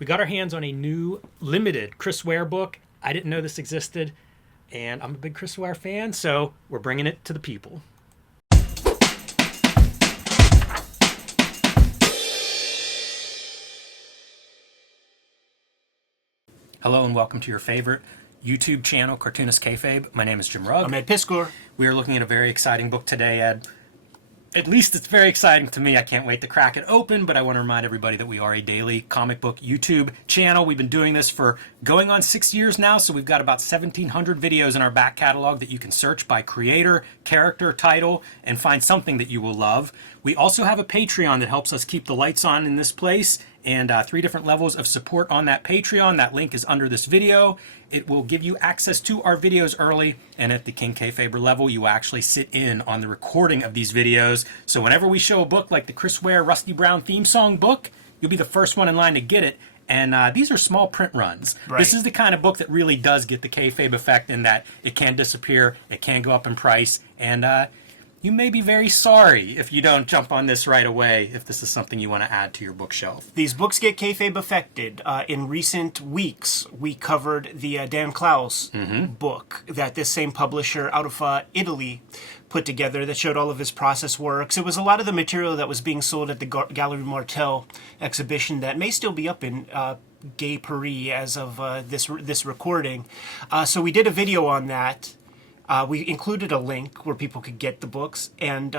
We got our hands on a new limited Chris Ware book. I didn't know this existed, and I'm a big Chris Ware fan, so we're bringing it to the people. Hello and welcome to your favorite YouTube channel, Cartoonist Kayfabe. My name is Jim Rugg. I'm Ed Piskor. We are looking at a very exciting book today, Ed. At least it's very exciting to me. I can't wait to crack it open, but I want to remind everybody that we are a daily comic book YouTube channel. We've been doing this for going on 6 years now, so we've got about 1,700 videos in our back catalog that you can search by creator, character, title, and find something that you will love. We also have a Patreon that helps us keep the lights on in this place, and 3 different levels of support on that Patreon. That link is under this video. It will give you access to our videos early, and at the King Kayfaber level, you will actually sit in on the recording of these videos. So whenever we show a book like the Chris Ware Rusty Brown theme song book, you'll be the first one in line to get it. And these are small print runs. Right. This is the kind of book that really does get the kayfabe effect in that it can disappear, it can go up in price, and you may be very sorry if you don't jump on this right away, if this is something you want to add to your bookshelf. These books get kayfabe affected. In recent weeks, we covered the Dan Clowes book that this same publisher out of Italy put together that showed all of his process works. It was a lot of the material that was being sold at the Galerie Martel exhibition that may still be up in Gay Paris as of this recording. So we did a video on that. We included a link where people could get the books, and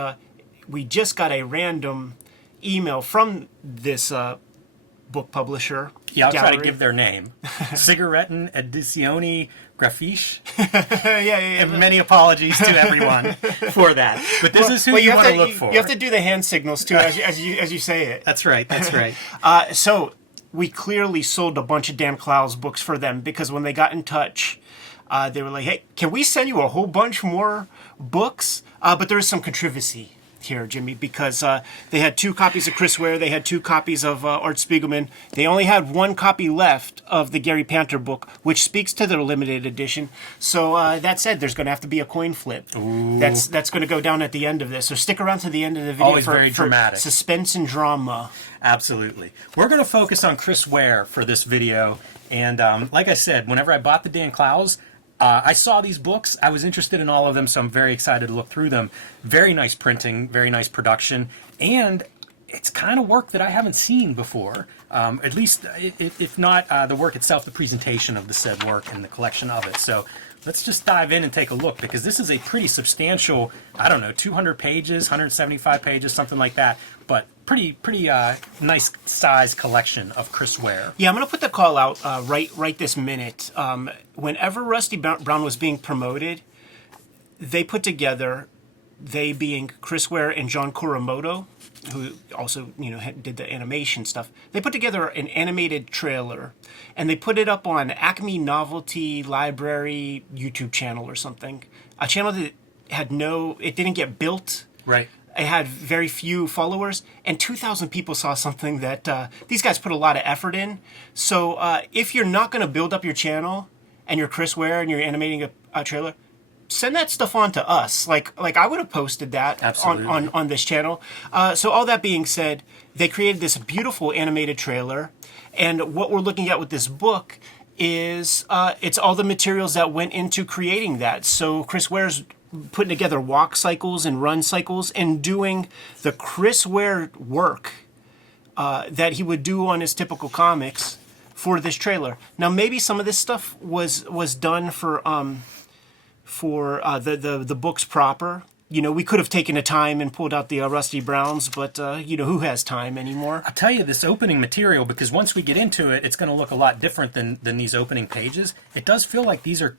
we just got a random email from this book publisher. Yeah, I'll try to give their name. Sigaretten Edizioni Grafiche. Yeah. And many apologies to everyone for that. But this is who you want to look for. You have to do the hand signals, too, as you say it. That's right. So we clearly sold a bunch of Dan Clowes books for them, because when they got in touch, they were like, hey, can we send you a whole bunch more books? But there is some controversy here, Jimmy, because they had 2 copies of Chris Ware. They had 2 copies of Art Spiegelman. They only had 1 copy left of the Gary Panther book, which speaks to their limited edition. So that said, there's going to have to be a coin flip. Ooh. That's going to go down at the end of this. So stick around to the end of the video. Always very dramatic. Suspense and drama. Absolutely. We're going to focus on Chris Ware for this video. And like I said, whenever I bought the Dan Clowes, I saw these books. I was interested in all of them, so I'm very excited to look through them. Very nice printing, very nice production, and it's kind of work that I haven't seen before. At least, if not the work itself, the presentation of the said work and the collection of it. So let's just dive in and take a look, because this is a pretty substantial, I don't know, 200 pages, 175 pages, something like that, but pretty nice size collection of Chris Ware. Yeah, I'm going to put the call out right this minute. Whenever Rusty Brown was being promoted, they put together, they being Chris Ware and John Kuramoto, who also did the animation stuff. They put together an animated trailer, and they put it up on Acme Novelty Library YouTube channel or something. A channel that it didn't get built. Right. It had very few followers, and 2,000 people saw something that these guys put a lot of effort in. So if you're not going to build up your channel and you're Chris Ware and you're animating a trailer, send that stuff on to us. Like I would have posted that on this channel. So all that being said, they created this beautiful animated trailer, and what we're looking at with this book is it's all the materials that went into creating that. So Chris Ware's putting together walk cycles and run cycles and doing the Chris Ware work that he would do on his typical comics for this trailer. Now, maybe some of this stuff was done for the books proper. We could have taken the time and pulled out the Rusty Browns, but who has time anymore? I'll tell you, this opening material, because once we get into it, it's going to look a lot different than these opening pages. It does feel like these are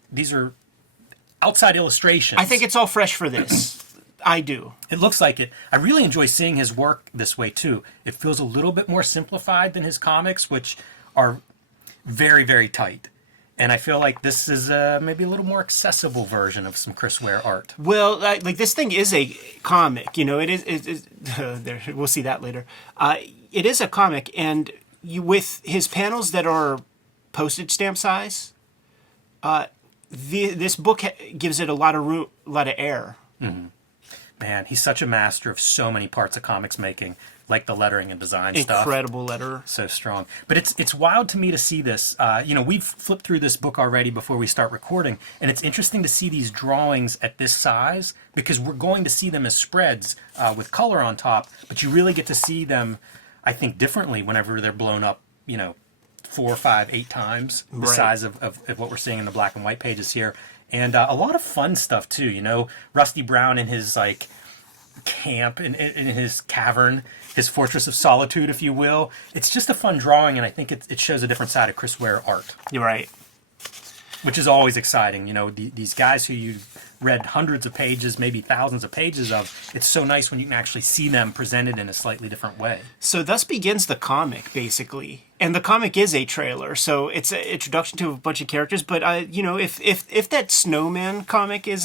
outside illustrations. I think it's all fresh for this. I do. It looks like it. I really enjoy seeing his work this way, too. It feels a little bit more simplified than his comics, which are very, very tight. And I feel like this is maybe a little more accessible version of some Chris Ware art. Well, this thing is a comic. It is there. We'll see that later. It is a comic, and with his panels that are postage stamp size, this book gives it a lot of air. Mm-hmm. Man, he's such a master of so many parts of comics making. like the lettering and design stuff. Incredible letter. So strong. But it's wild to me to see this. We've flipped through this book already before we start recording, and it's interesting to see these drawings at this size because we're going to see them as spreads with color on top, but you really get to see them, I think, differently whenever they're blown up, 4, 5, 8 times the size of what we're seeing in the black and white pages here. And a lot of fun stuff, too. Rusty Brown in his, camp, in his cavern, his fortress of solitude, if you will. It's just a fun drawing, and I think it shows a different side of Chris Ware art. You're right. Which is always exciting. These guys who you read hundreds of pages, maybe thousands of pages of, it's so nice when you can actually see them presented in a slightly different way. So thus begins the comic, basically. And the comic is a trailer, so it's an introduction to a bunch of characters. But, if that Snowman comic if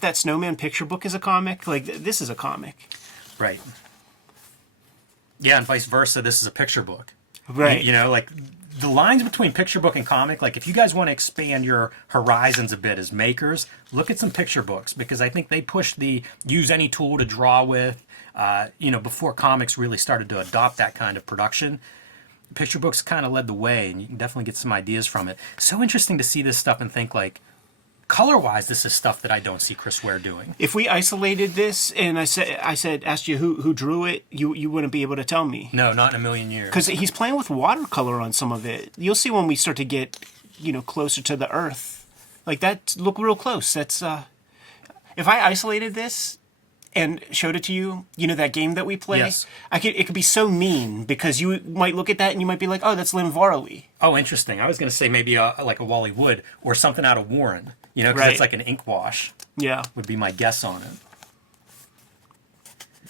that Snowman picture book is a comic, this is a comic. Right. Yeah, and vice versa, this is a picture book. Right. The lines between picture book and comic, if you guys want to expand your horizons a bit as makers, look at some picture books, because I think they push the use any tool to draw with, before comics really started to adopt that kind of production. Picture books kind of led the way, and you can definitely get some ideas from it. So interesting to see this stuff and think, color-wise, this is stuff that I don't see Chris Ware doing. If we isolated this and asked you who drew it, you wouldn't be able to tell me. No, not in a million years. Because he's playing with watercolor on some of it. You'll see when we start to get, closer to the earth. Look real close. That's, if I isolated this and showed it to you, that game that we play, yes. It could be so mean because you might look at that and you might be like, oh, that's Lynn Varley. Oh, interesting. I was going to say maybe a Wally Wood or something out of Warren. Because right. it's like an ink wash. Yeah. Would be my guess on it.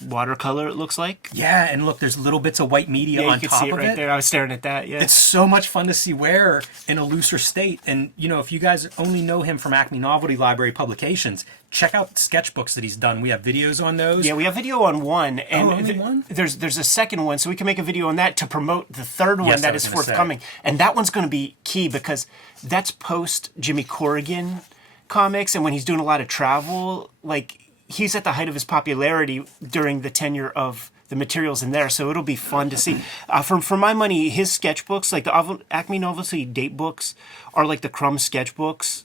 Watercolor, it looks like. Yeah, and look, there's little bits of white media on top of it. You can see it right there. I was staring at that, yeah. It's so much fun to see Ware in a looser state. And, if you guys only know him from Acme Novelty Library publications, check out the sketchbooks that he's done. We have videos on those. Yeah, we have video on one. And only one? There's a second one, so we can make a video on that to promote the third one that is forthcoming. And that one's going to be key because that's post Jimmy Corrigan comics, and when he's doing a lot of travel, he's at the height of his popularity during the tenure of the materials in there, so it'll be fun to see. For my money, his sketchbooks, the Acme Novelty date books, are like the Crumb sketchbooks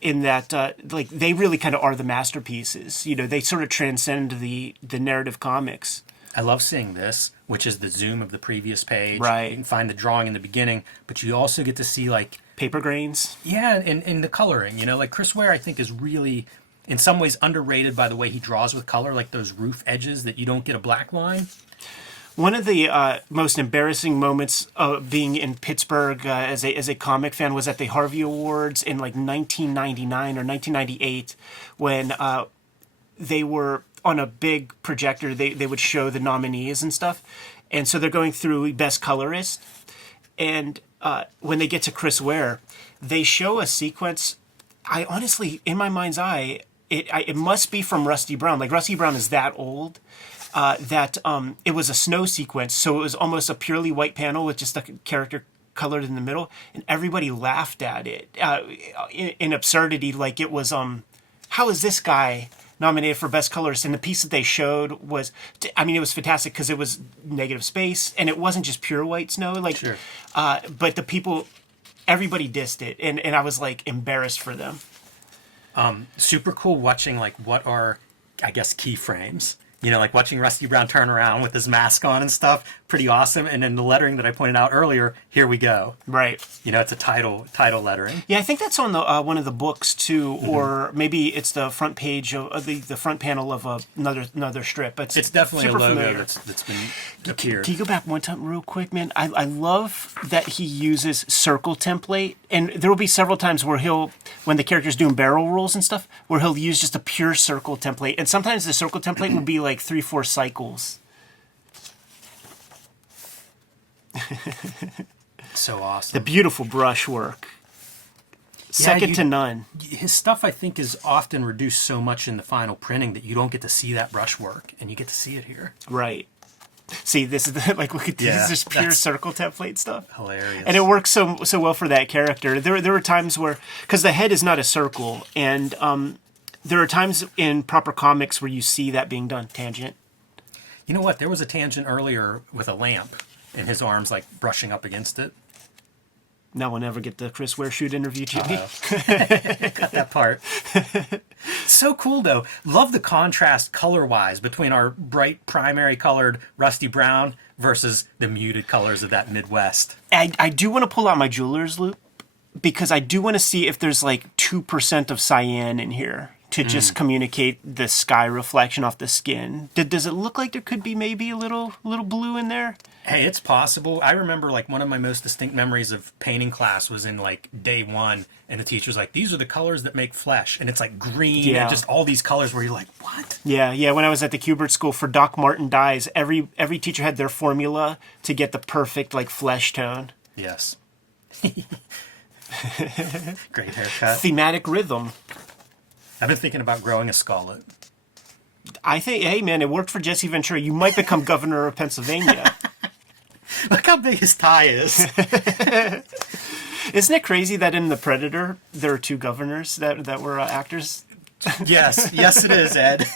in that, they really kind of are the masterpieces. They sort of transcend the narrative comics. I love seeing this, which is the zoom of the previous page. Right. You can find the drawing in the beginning, but you also get to see, paper grains. Yeah, and the coloring. Chris Ware, I think, is really, in some ways, underrated by the way he draws with color, those roof edges that you don't get a black line. One of the most embarrassing moments of being in Pittsburgh as a comic fan was at the Harvey Awards in 1999 or 1998 when they were on a big projector. They would show the nominees and stuff. And so they're going through Best Colorist. And when they get to Chris Ware, they show a sequence. I honestly, in my mind's eye, it must be from Rusty Brown. Rusty Brown is that old that it was a snow sequence. So it was almost a purely white panel with just a character colored in the middle. And everybody laughed at it in absurdity. It was, how is this guy nominated for Best Colorist? And the piece that they showed was, it was fantastic because it was negative space and it wasn't just pure white snow. Sure. But the people, everybody dissed it, and I was embarrassed for them. Super cool watching what are, I guess, keyframes. Watching Rusty Brown turn around with his mask on and stuff. Pretty awesome. And then the lettering that I pointed out earlier, here we go. Right. It's a title lettering. Yeah, I think that's on the one of the books too, or maybe it's the front page of the front panel of another strip. It's definitely a logo familiar. that's been appeared. Can you go back one time real quick, man? I love that he uses circle template, and there will be several times where when the character's doing barrel rolls and stuff, where he'll use just a pure circle template, and sometimes the circle template will be 3-4 cycles. So awesome. The beautiful brush work. Second to none. His stuff, I think, is often reduced so much in the final printing that you don't get to see that brush work, and you get to see it here. Right. See, this is look at this is just pure circle template stuff. Hilarious. And it works so well for that character. There were times where, because the head is not a circle, and there are times in proper comics where you see that being done. Tangent. You know what? There was a tangent earlier with a lamp and his arms like brushing up against it. Now we'll never get the Chris Ware shoot interview, Jimmy. Cut that part. So cool, though. Love the contrast color-wise between our bright primary colored rusty brown versus the muted colors of that Midwest. I do want to pull out my jeweler's loop because I do want to see if there's like 2% of cyan in here to just communicate the sky reflection off the skin. Does it look like there could be maybe a little blue in there? Hey, it's possible. I remember like one of my most distinct memories of painting class was in like day one, and the teacher's like, these are the colors that make flesh. And it's like green and just all these colors where you're like, what? Yeah. When I was at the Kubert School for Doc Martin dyes, every teacher had their formula to get the perfect like flesh tone. Yes. Great haircut. Thematic rhythm. I've been thinking about growing a skull. I think, hey man, it worked for Jesse Ventura. You might become governor of Pennsylvania. Look how big his tie is. Isn't it crazy that in The Predator there are two governors that were actors? Yes, it is, Ed.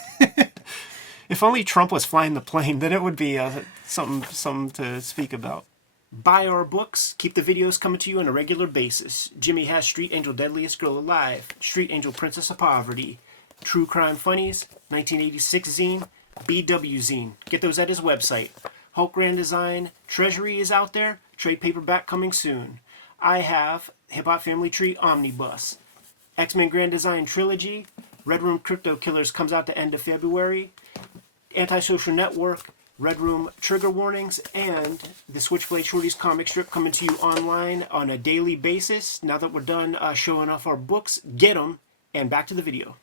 If only Trump was flying the plane, then it would be something to speak about. Buy our books. Keep the videos coming to you on a regular basis. Jimmy has Street Angel Deadliest Girl Alive, Street Angel Princess of Poverty, True Crime Funnies, 1986 zine, BW zine. Get those at his website. Hulk Grand Design, Treasury is out there, trade paperback coming soon. I have Hip Hop Family Tree Omnibus. X-Men Grand Design Trilogy, Red Room Crypto Killers comes out the end of February. Antisocial Network, Red Room Trigger Warnings, and the Switchblade Shorties comic strip coming to you online on a daily basis. Now that we're done showing off our books, get them, and back to the video.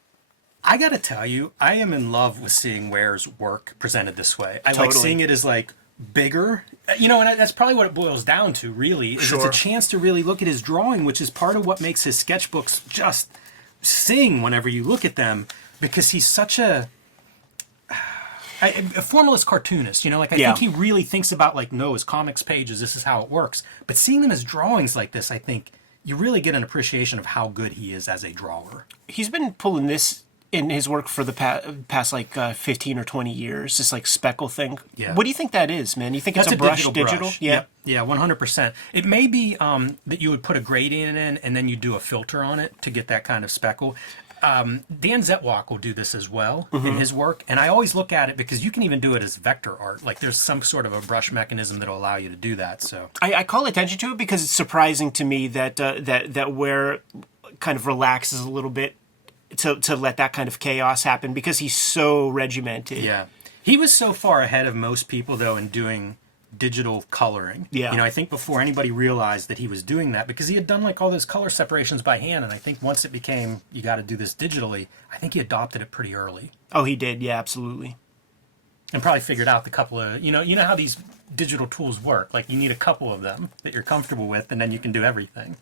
I gotta tell you, I am in love with seeing Ware's work presented this way. I Totally. like seeing it as like bigger, and that's probably what it boils down to. Really, is Sure. It's a chance to really look at his drawing, which is part of what makes his sketchbooks just sing whenever you look at them, because he's such a formalist cartoonist. I think he really thinks about like, no, his comics pages, this is how it works. But seeing them as drawings like this, I think you really get an appreciation of how good he is as a drawer. He's been pulling this in his work for the past like 15 or 20 years, this like speckle thing. Yeah. What do you think that is, man? You think That's it's a brush digital? digital? Yeah. Yeah, 100%. It may be that you would put a gradient in and then you do a filter on it to get that kind of speckle. Dan Zetwalk will do this as well in his work, and I always look at it because you can even do it as vector art. Like there's some sort of a brush mechanism that'll allow you to do that. So I call attention to it because it's surprising to me that Ware kind of relaxes a little bit to let that kind of chaos happen because he's so regimented. yeah, he was so far ahead of most people though in doing digital coloring. Yeah. I think before anybody realized that he was doing that, because he had done like all those color separations by hand, and I think once it became you got to do this digitally, I think he adopted it pretty early. Oh, he did. Yeah, absolutely. And probably figured out the couple of you know how these digital tools work. Like you need a couple of them that you're comfortable with, and then you can do everything.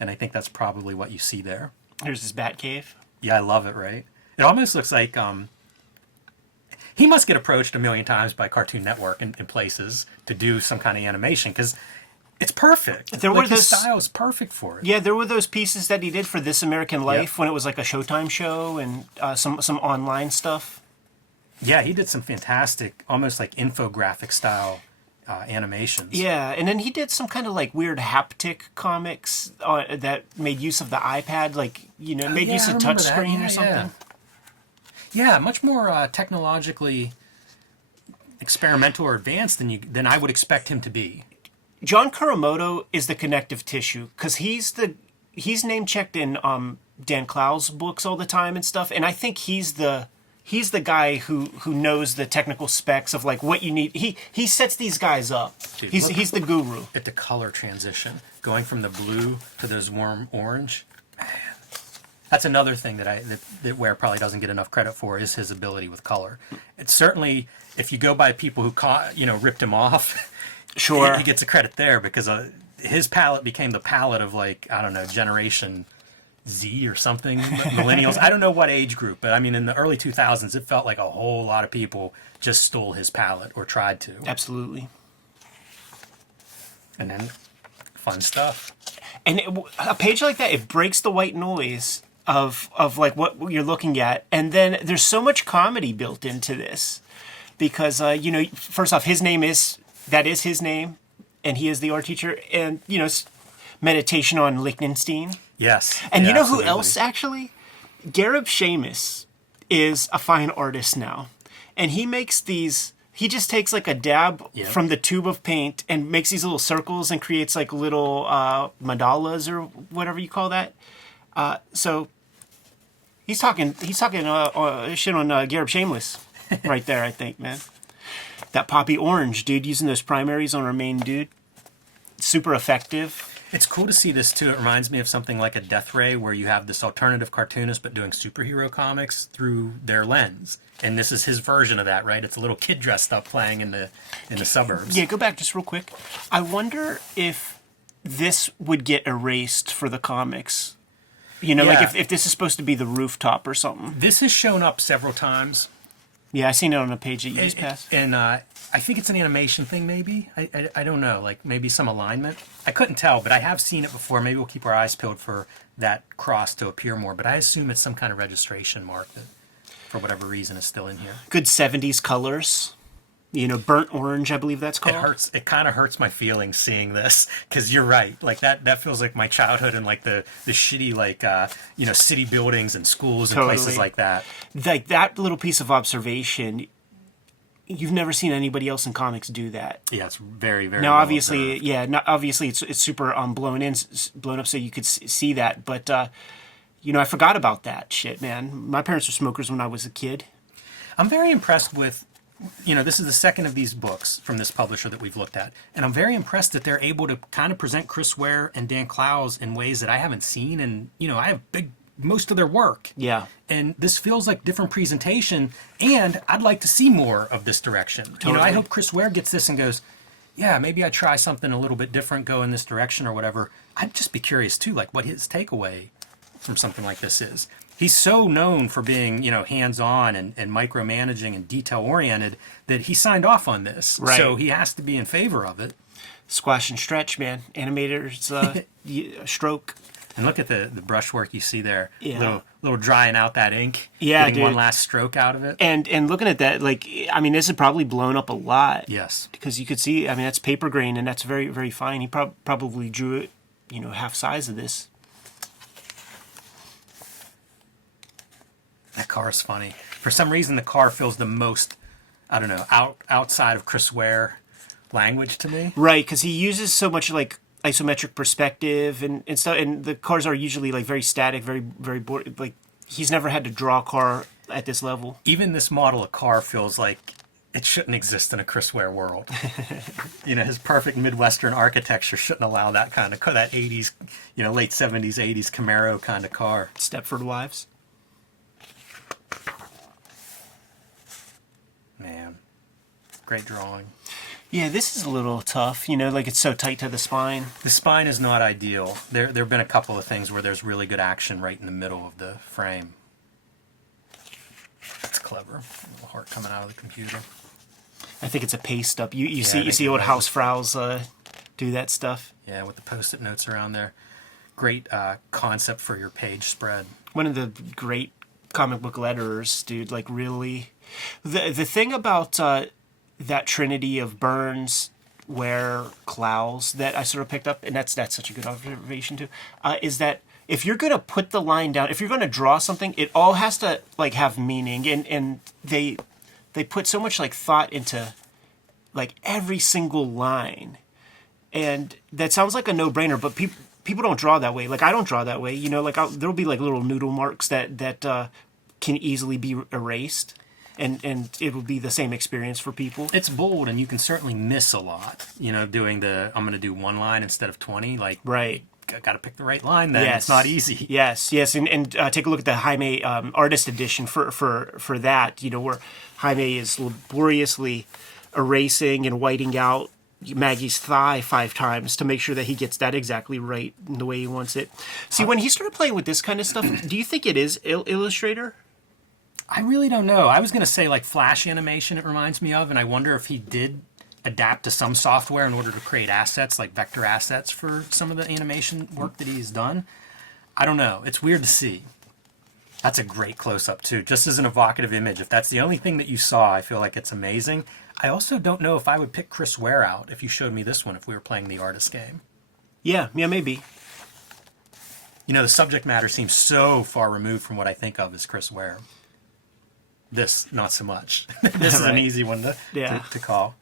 And I think that's probably what you see there. Here's his bat cave. Yeah, I love it. Right? It almost looks like he must get approached a million times by Cartoon Network in places to do some kind of animation because it's perfect. His style is perfect for it. Yeah, there were those pieces that he did for This American Life when it was like a Showtime show and some online stuff. Yeah, he did some fantastic, almost like infographic style animations. Yeah, and then he did some kind of like weird haptic comics that made use of the iPad, like made use of touchscreen or something. Yeah, much more technologically experimental or advanced than I would expect him to be. John Kuramoto is the connective tissue because he's name checked in Dan Clow's books all the time and stuff, and I think he's the guy who knows the technical specs of like what you need. He sets these guys up. Dude, he's the guru. At the color transition, going from the blue to those warm orange. Man, that's another thing that Ware probably doesn't get enough credit for is his ability with color. It's certainly, if you go by people who ripped him off, sure, he gets a credit there because his palette became the palette of like, I don't know, Generation Z or something, millennials. I don't know what age group, but I mean in the early 2000s it felt like a whole lot of people just stole his palette or tried to. Absolutely. And then fun stuff. And a page like that, it breaks the white noise of like what you're looking at, and then there's so much comedy built into this because first off, that is his name, and he is the art teacher, and meditation on Liechtenstein. Yes. And yeah, you know absolutely. who else actually? Garib Shamus is a fine artist now, and he makes these. He just takes like a dab from the tube of paint and makes these little circles and creates like little mandalas or whatever you call that. So he's talking shit on Garib Shameless right there, I think, man. That poppy orange, dude, using those primaries on our main dude. Super effective. It's cool to see this too. It reminds me of something like a Death Ray, where you have this alternative cartoonist but doing superhero comics through their lens. And this is his version of that, right? It's a little kid dressed up playing in the suburbs. Yeah, go back just real quick. I wonder if this would get erased for the comics. Like if this is supposed to be the rooftop or something. This has shown up several times. Yeah, I seen it on a page that you just passed. And I think it's an animation thing, maybe. I don't know, like maybe some alignment. I couldn't tell, but I have seen it before. Maybe we'll keep our eyes peeled for that cross to appear more. But I assume it's some kind of registration mark that, for whatever reason, is still in here. Good 70s colors. Burnt orange, I believe that's called. It hurts. It kind of hurts my feelings seeing this, because you're right. Like that feels like my childhood and like the shitty city buildings and schools and places like that. Like that little piece of observation. You've never seen anybody else in comics do that. Yeah, it's very, very. Now, well obviously, observed. obviously, it's super blown up, so you could see that. But I forgot about that shit, man. My parents were smokers when I was a kid. I'm very impressed with. This is the second of these books from this publisher that we've looked at. And I'm very impressed that they're able to kind of present Chris Ware and Dan Clowes in ways that I haven't seen. And, I have most of their work. Yeah. And this feels like different presentation. And I'd like to see more of this direction. Totally. I hope Chris Ware gets this and goes, yeah, maybe I try something a little bit different, go in this direction or whatever. I'd just be curious, too, like what his takeaway from something like this is. He's so known for being, hands-on and micromanaging and detail-oriented that he signed off on this. Right. So he has to be in favor of it. Squash and stretch, man. Animators, stroke. And look at the brushwork you see there. Yeah. Little drying out that ink. Yeah, getting dude. one last stroke out of it. And looking at that, this is probably blown up a lot. Yes. Because you could see, that's paper grain, and that's very, very fine. He probably drew it, half size of this. That car is funny. For some reason, the car feels the most, I don't know, outside of Chris Ware language to me. Right, because he uses so much isometric perspective and stuff, and the cars are usually very static, very, very bored. He's never had to draw a car at this level. Even this model of car feels like it shouldn't exist in a Chris Ware world. His perfect Midwestern architecture shouldn't allow that kind of car, that 80s, late 70s, 80s Camaro kind of car. Stepford Wives. Man, great drawing. Yeah, this is a little tough, it's so tight to the spine. The spine is not ideal. There have been a couple of things where there's really good action right in the middle of the frame. That's clever. A little heart coming out of the computer. I think it's a paste up. You see old Hausfraus do that stuff. Yeah, with the post-it notes around there. Great concept for your page spread. One of the great comic book letterers, dude. Really, the thing about that trinity of Burns, Ware, Clowes that I sort of picked up, and that's such a good observation too, is that if you're gonna put the line down, if you're gonna draw something, it all has to have meaning, and they put so much thought into every single line, and that sounds like a no-brainer, but people don't draw that way. I don't draw that way. There'll be little noodle marks that can easily be erased. And it will be the same experience for people. It's bold, and you can certainly miss a lot. Doing I'm going to do one line instead of 20. Right. Got to pick the right line then. Yes. It's not easy. Yes. And take a look at the Jaime artist edition for that, where Jaime is laboriously erasing and whiting out Maggie's thigh 5 times to make sure that he gets that exactly right in the way he wants it. See, when he started playing with this kind of stuff, do you think it is Illustrator? I really don't know. I was going to say Flash animation it reminds me of, and I wonder if he did adapt to some software in order to create assets, like vector assets for some of the animation work that he's done. I don't know. It's weird to see. That's a great close-up, too. Just as an evocative image. If that's the only thing that you saw, I feel like it's amazing. I also don't know if I would pick Chris Ware out if you showed me this one if we were playing the artist game. Yeah, maybe. You know, the subject matter seems so far removed from what I think of as Chris Ware. This, not so much. This is an easy one to call.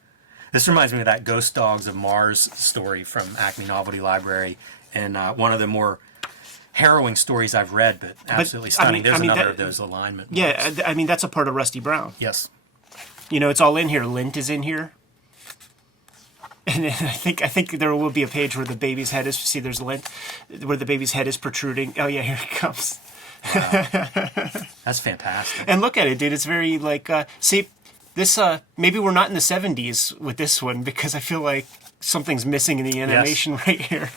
This reminds me of that Ghost Dogs of Mars story from Acme Novelty Library, and one of the more harrowing stories I've read, but absolutely stunning. There's another of those alignment. Yeah, I mean, that's a part of Rusty Brown. Yes. You know, it's all in here. Lint is in here. And I think there will be a page where the baby's head is, see, there's lint, where the baby's head is protruding. Oh, yeah, here it comes. Wow. That's fantastic. And look at it, dude. It's very, like, see, this, maybe we're not in the 70s with this one, because I feel like something's missing in the animation right here.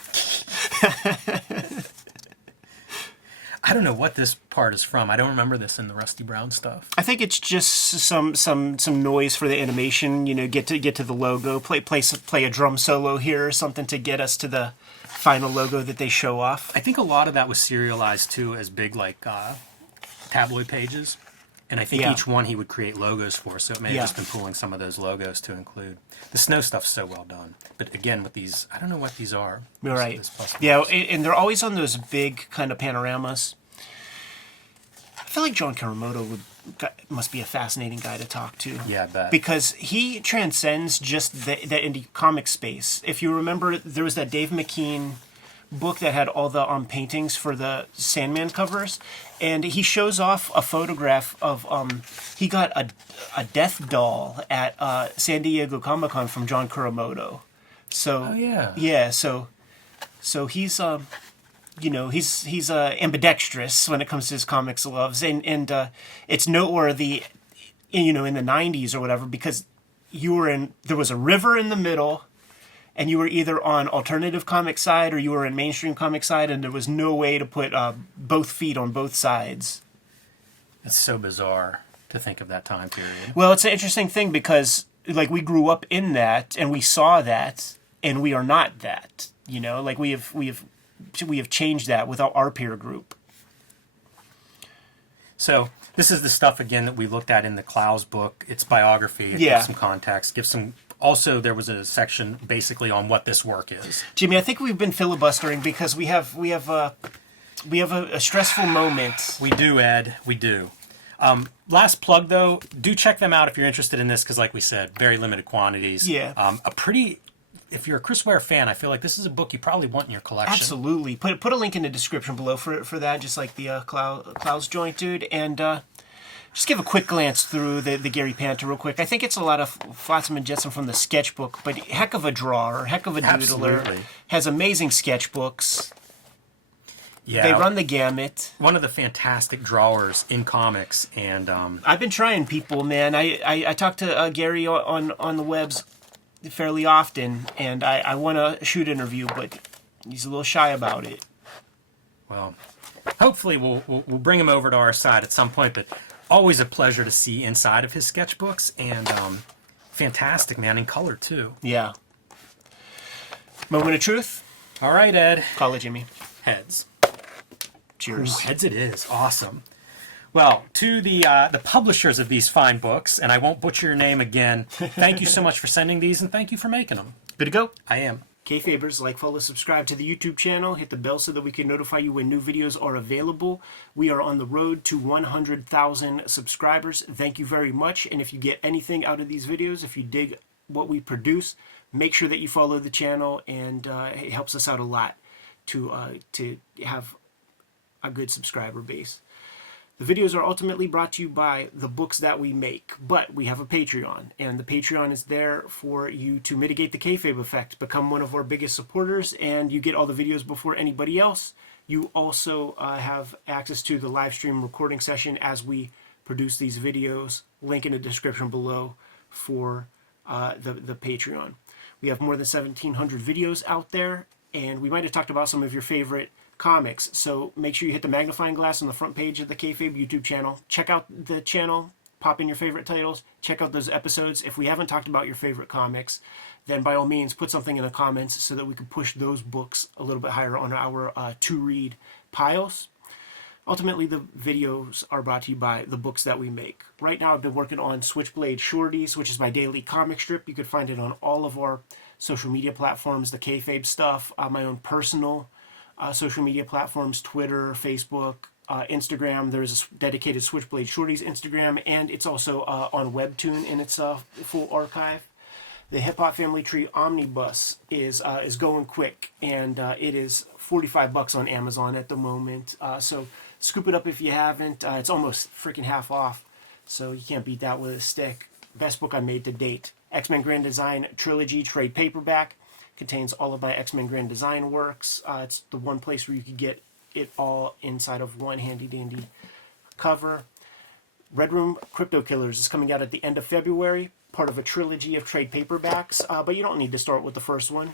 I don't know what this part is from. I don't remember this in the Rusty Brown stuff. I think it's just some noise for the animation. You know, get to the logo, play a drum solo here or something to get us to the final logo that they show off. I think a lot of that was serialized too as big like tabloid pages, and I think each one he would create logos for. So it may have just been pulling some of those logos to include. The snow stuff's so well done, but again with these, I don't know what these are. You're right. Yeah, and they're always on those big kind of panoramas. I feel like John Kuramoto must be a fascinating guy to talk to. Yeah, I bet. Because he transcends just the indie comic space. If you remember, there was that Dave McKean book that had all the paintings for the Sandman covers, and he shows off a photograph of he got a death doll at San Diego Comic-Con from John Kuramoto. So so he's you know, he's ambidextrous when it comes to his comics loves, and it's noteworthy, you know, in the 90s or whatever, because there was a river in the middle, and you were either on alternative comic side or you were in mainstream comic side, and there was no way to put both feet on both sides. It's so bizarre to think of that time period. Well, it's an interesting thing because, like, we grew up in that, and we saw that, and we are not that. You know, like we have changed that with our peer group. So this is the stuff again that we looked at in the Clowes book. It's biography. It gives some context. Gives some. Also, there was a section basically on what this work is. Jimmy, I think we've been filibustering because we have a stressful moment. We do, Ed. We do. Last plug though, do check them out if you're interested in this because, like we said, very limited quantities. Yeah. If you're a Chris Ware fan, I feel like this is a book you probably want in your collection. Absolutely. Put a link in the description below for that, just like the Clowes joint, dude. And just give a quick glance through the Gary Panther real quick. I think it's a lot of flotsam and jetsam from the sketchbook, but heck of a drawer, heck of a doodler. Absolutely. Has amazing sketchbooks. Yeah. They run the gamut. One of the fantastic drawers in comics. And I've been trying people, man. I talk to Gary on the webs fairly often, and I want to shoot an interview, but he's a little shy about it. Well, hopefully we'll bring him over to our side at some point, but always a pleasure to see inside of his sketchbooks, and fantastic, man, in color too. Yeah. Moment of truth? All right, Ed. Call it, Jimmy. Heads. Cheers. Ooh, heads it is. Awesome. Well, to the publishers of these fine books, and I won't butcher your name again, thank you so much for sending these, and thank you for making them. Good to go? I am. Kayfabers, like, follow, subscribe to the YouTube channel. Hit the bell so that we can notify you when new videos are available. We are on the road to 100,000 subscribers. Thank you very much. And if you get anything out of these videos, if you dig what we produce, make sure that you follow the channel, and it helps us out a lot to have a good subscriber base. The videos are ultimately brought to you by the books that we make, but we have a Patreon, and the Patreon is there for you to mitigate the kayfabe effect, become one of our biggest supporters, and you get all the videos before anybody else. You also have access to the live stream recording session as we produce these videos. Link in the description below for the Patreon. We have more than 1,700 videos out there, and we might have talked about some of your favorite comics, so make sure you hit the magnifying glass on the front page of the Kayfabe YouTube channel. Check out the channel, pop in your favorite titles, check out those episodes. If we haven't talked about your favorite comics, then by all means put something in the comments so that we can push those books a little bit higher on our to-read piles. Ultimately, the videos are brought to you by the books that we make. Right now, I've been working on Switchblade Shorties, which is my daily comic strip. You could find it on all of our social media platforms, the Kayfabe stuff, my own personal social media platforms, Twitter, Facebook, Instagram. There's a dedicated Switchblade Shorties Instagram, and it's also on Webtoon in its full archive. The Hip Hop Family Tree Omnibus is going quick, and it is $45 on Amazon at the moment. So scoop it up if you haven't. It's almost freaking half off, so you can't beat that with a stick. Best book I made to date. X-Men Grand Design Trilogy trade paperback. Contains all of my X-Men Grand Design works. It's the one place where you could get it all inside of one handy dandy cover. Red Room Crypto Killers is coming out at the end of February, part of a trilogy of trade paperbacks, but you don't need to start with the first one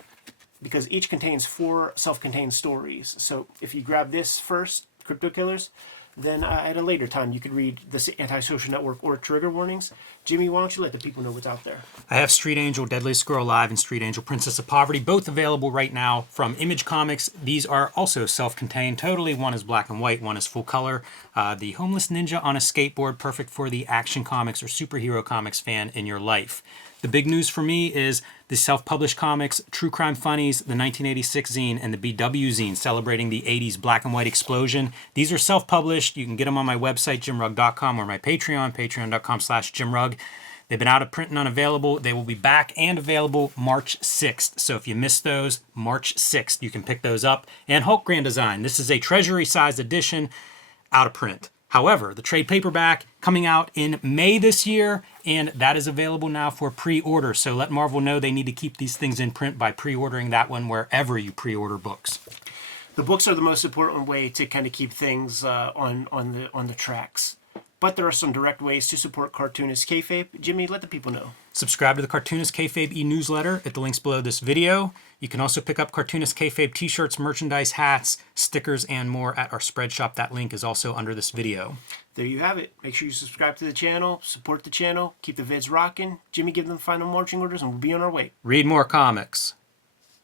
because each contains 4 self-contained stories. So if you grab this first, Crypto Killers, then at a later time you could read the Antisocial Network or Trigger Warnings. Jimmy, why don't you let the people know what's out there? I have Street Angel, Deadliest Squirrel Alive, and Street Angel, Princess of Poverty, both available right now from Image Comics. These are also self-contained totally. One is black and white, one is full color. The Homeless Ninja on a Skateboard, perfect for the action comics or superhero comics fan in your life. The big news for me is the self-published comics, True Crime Funnies, the 1986 zine, and the BW zine celebrating the 80s black and white explosion. These are self-published. You can get them on my website, jimrugg.com, or my Patreon, patreon.com/jimrugg. They've been out of print and unavailable. They will be back and available March 6th. So if you missed those, March 6th, you can pick those up. And Hulk Grand Design. This is a treasury-sized edition, out of print. However, the trade paperback coming out in May this year, and that is available now for pre-order. So let Marvel know they need to keep these things in print by pre-ordering that one wherever you pre-order books. The books are the most important way to kind of keep things on the tracks. But there are some direct ways to support Cartoonist Kayfabe. Jimmy, let the people know. Subscribe to the Cartoonist Kayfabe e-newsletter at the links below this video. You can also pick up Cartoonist Kayfabe t-shirts, merchandise, hats, stickers, and more at our spread shop. That link is also under this video. There you have it. Make sure you subscribe to the channel, support the channel, keep the vids rocking. Jimmy, give them final marching orders, and we'll be on our way. Read more comics.